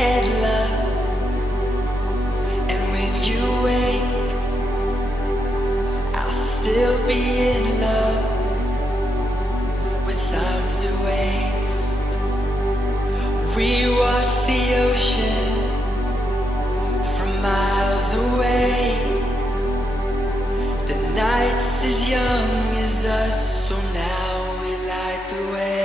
head, love. And when you wake, I'll still be in love with time to waste. We watch the ocean from miles away. The night's as young as us, so now we light the way.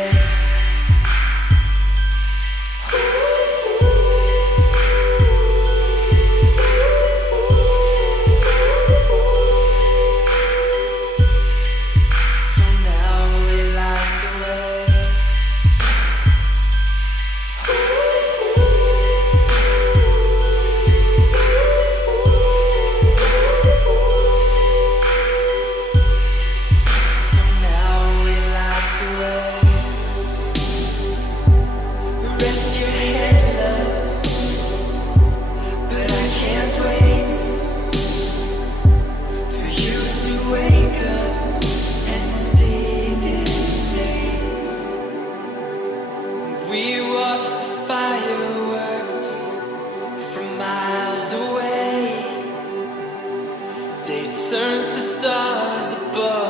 We watch the fireworks from miles away. Day turns to stars above.